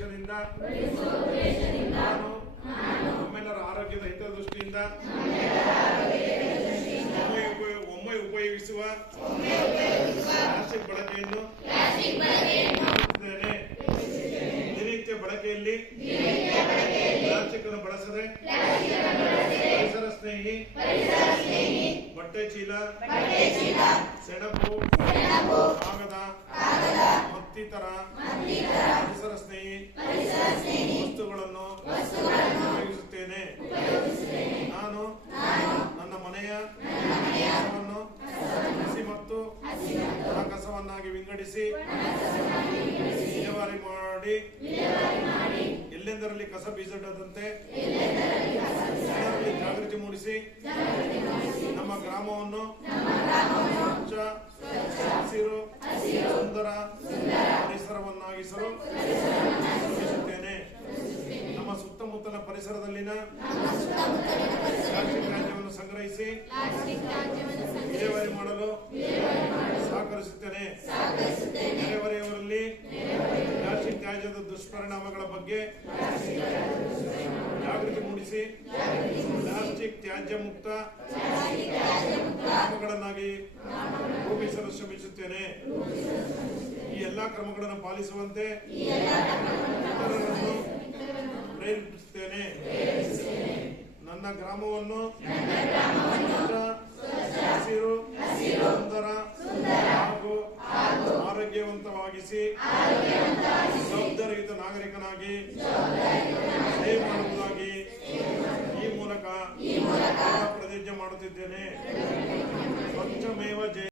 ಉದ್ದೇಶದಿಂದ ನಾನು ನಮ್ಮೆಲ್ಲರ ಆರೋಗ್ಯದ ಹಿತದೃಷ್ಟಿಯಿಂದ ಒಮ್ಮೆ ಉಪಯೋಗಿಸುವ ಪ್ಲಾಸ್ಟಿಕ್ ಬಳಕೆಯನ್ನು ದಿನನಿತ್ಯ ಬಳಕೆಯಲ್ಲಿ ಪ್ಲಾಸ್ಟಿಕ್ ಅನ್ನು ಬಳಸದೆ ಪರಿಸರ ಸ್ನೇಹಿ ಬಟ್ಟೆ ಚೀಲ, ಸೆಣಬು, ಕಾಗದ ಮತ್ತಿತರ ಪರಿಸರ ಸ್ನೇಹಿ ವಸ್ತುಗಳನ್ನು ಉಪಯೋಗಿಸುತ್ತೇನೆ. ನಾನು ನನ್ನ ಮನೆಯ ಕಸವನ್ನು ಹಸಿ ಮತ್ತು ಒಣ ಕಸವನ್ನಾಗಿ ವಿಂಗಡಿಸಿ ವಿಲೇವಾರಿ ಮಾಡಿ ಎಲ್ಲೆಂದರಲ್ಲಿ ಕಸ ಬೀಸಡದಂತೆ ಜನರಲ್ಲಿ ಜಾಗೃತಿ ಮೂಡಿಸಿ ನಮ್ಮ ಗ್ರಾಮವನ್ನು ಸ್ವಚ್ಛ, ಹಸಿರು, ಸುಂದರ ಪರಿಸರವನ್ನಾಗಿಸಲು ಶ್ರಮಿಸುತ್ತೇನೆ. ನಮ್ಮ ಸುತ್ತಮುತ್ತಲ ಪರಿಸರದಲ್ಲಿನ ಪ್ಲಾಸ್ಟಿಕ್ ತ್ಯಾಜ್ಯವನ್ನು ಸಂಗ್ರಹಿಸಿ ವಿಲೇವಾರಿ ಮಾಡಲು ಸಹಕರಿಸುತ್ತೇನೆ. ನೆರೆಹೊರೆಯವರಲ್ಲಿ ಪ್ಲಾಸ್ಟಿಕ್ ತ್ಯಾಜ್ಯದ ದುಷ್ಪರಿಣಾಮಗಳ ಬಗ್ಗೆ ಜಾಗೃತಿ ಮೂಡಿಸಿ ಪ್ಲಾಸ್ಟಿಕ್ ತ್ಯಾಜ್ಯ ಮುಕ್ತ ಗ್ರಾಮಗಳನ್ನಾಗಿ ರೂಪಿಸಲು ಶ್ರಮಿಸುತ್ತೇನೆ. ಈ ಎಲ್ಲಾ ಕ್ರಮಗಳನ್ನು ಪಾಲಿಸುವಂತೆ ಇತರರನ್ನು ಪ್ರೇರೇಪಿಸುತ್ತೇನೆ. ನನ್ನ ಗ್ರಾಮವನ್ನು ಹಸಿರು, ಸುಂದರ ಹಾಗೂ ಆರೋಗ್ಯವಂತವಾಗಿಸಿ ಜವಾಬ್ದಾರಿಯುತ ನಾಗರಿಕನಾಗಿ